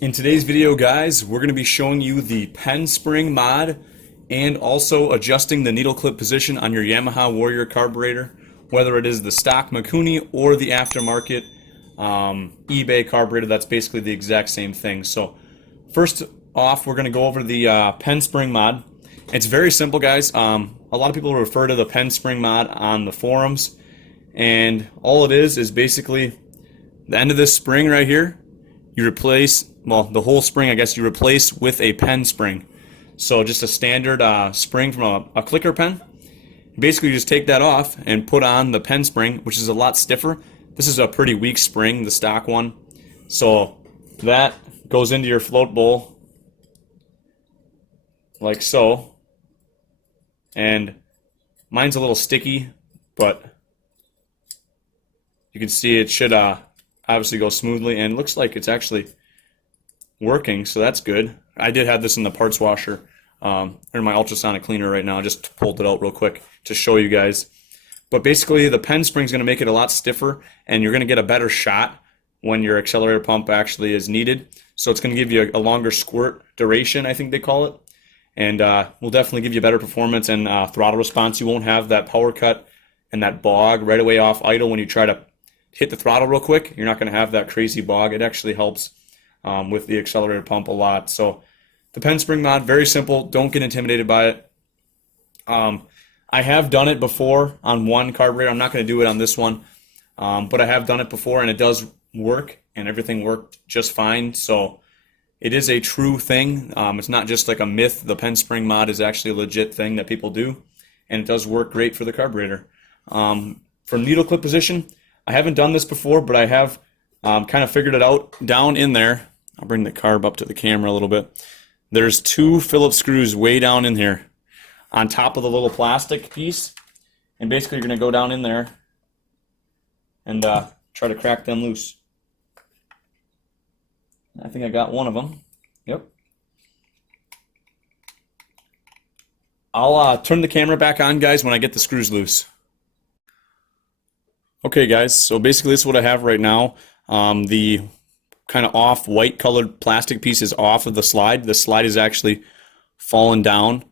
In today's video, guys, we're going to be showing you the pen spring mod and also adjusting the needle clip position on your Yamaha Warrior carburetor, whether it is the stock Mikuni or the aftermarket eBay carburetor. That's basically the exact same thing. So first off, we're going to go over the pen spring mod. It's very simple, guys. A lot of people refer to the pen spring mod on the forums, and all it is basically the end of this spring right here. You replace, well, the whole spring, I guess, you replace with a pen spring. So just a standard spring from a clicker pen. Basically, you just take that off and put on the pen spring, which is a lot stiffer. This is a pretty weak spring, the stock one. So that goes into your float bowl like so. And mine's a little sticky, but you can see it should obviously go smoothly, and it looks like it's actually working, so that's good. I did have this in the parts washer in my ultrasonic cleaner right now. I just pulled it out real quick to show you guys. But basically the pen spring is going to make it a lot stiffer, and you're going to get a better shot when your accelerator pump actually is needed. So it's going to give you a longer squirt duration, I think they call it, and will definitely give you better performance and throttle response. You won't have that power cut and that bog right away off idle when you try to hit the throttle real quick. You're not going to have that crazy bog. It actually helps with the accelerator pump a lot. So the pen spring mod, very simple. Don't get intimidated by it. I have done it before on one carburetor. I'm not going to do it on this one, but I have done it before, and it does work, and everything worked just fine. So it is a true thing. It's not just like a myth. The pen spring mod is actually a legit thing that people do, and it does work great for the carburetor. From needle clip position, I haven't done this before, but I have kind of figured it out. Down in there, I'll bring the carb up to the camera a little bit. There's two Phillips screws way down in here on top of the little plastic piece, and basically you're going to go down in there and try to crack them loose. I think I got one of them. Yep. I'll turn the camera back on, guys, when I get the screws loose. Okay, guys, so basically this is what I have right now. The kind of off white colored plastic piece is off of the slide. The slide is actually fallen down.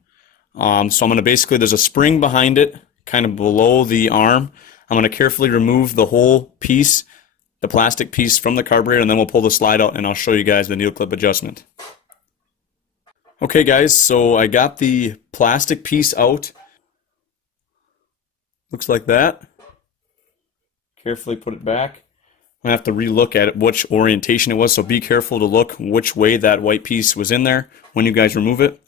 So I'm going to basically, there's a spring behind it, kind of below the arm. I'm going to carefully remove the whole piece, the plastic piece from the carburetor, and then we'll pull the slide out and I'll show you guys the needle clip adjustment. Okay, guys, so I got the plastic piece out. Looks like that. Carefully put it back. I'm going to have to re-look at it, which orientation it was, so be careful to look which way that white piece was in there when you guys remove it.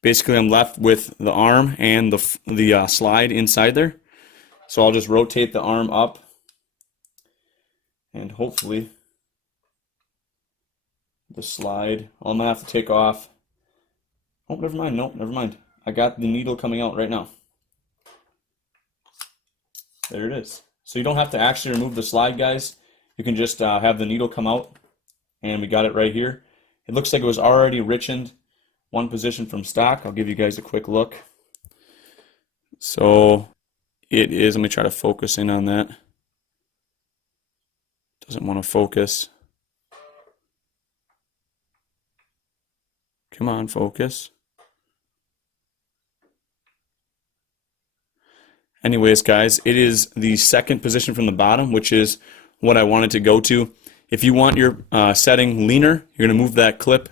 Basically, I'm left with the arm and the slide inside there. So I'll just rotate the arm up, and hopefully the slide, I'm going to have to take off. Oh, never mind. Nope, never mind. I got the needle coming out right now. There it is. So you don't have to actually remove the slide, guys. You can just have the needle come out, and we got it right here. It looks like it was already richened one position from stock. I'll give you guys a quick look. So it is, let me try to focus in on that. Doesn't want to focus. Come on, focus. Anyways, guys, it is the second position from the bottom, which is what I wanted to go to. If you want your setting leaner, you're going to move that clip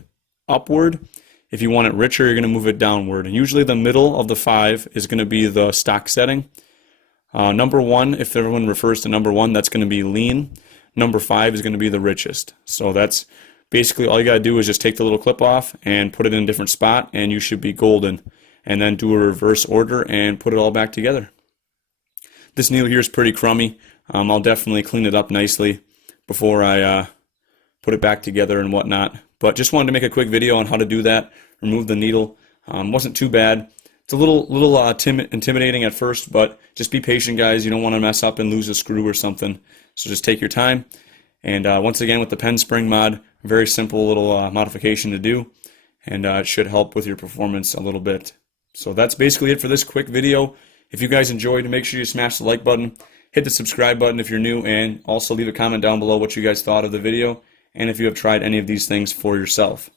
upward. If you want it richer, you're going to move it downward. And usually the middle of the 5 is going to be the stock setting. Number 1, if everyone refers to number 1, that's going to be lean. Number 5 is going to be the richest. So that's basically all you got to do is just take the little clip off and put it in a different spot, and you should be golden. And then do a reverse order and put it all back together. This needle here is pretty crummy. I'll definitely clean it up nicely before I put it back together and whatnot. But just wanted to make a quick video on how to do that. Remove the needle. Wasn't too bad. It's a little intimidating at first, but just be patient, guys. You don't want to mess up and lose a screw or something. So just take your time. And once again, with the pen spring mod, very simple little modification to do, and it should help with your performance a little bit. So that's basically it for this quick video. If you guys enjoyed, make sure you smash the like button, hit the subscribe button if you're new, and also leave a comment down below what you guys thought of the video. and if you have tried any of these things for yourself.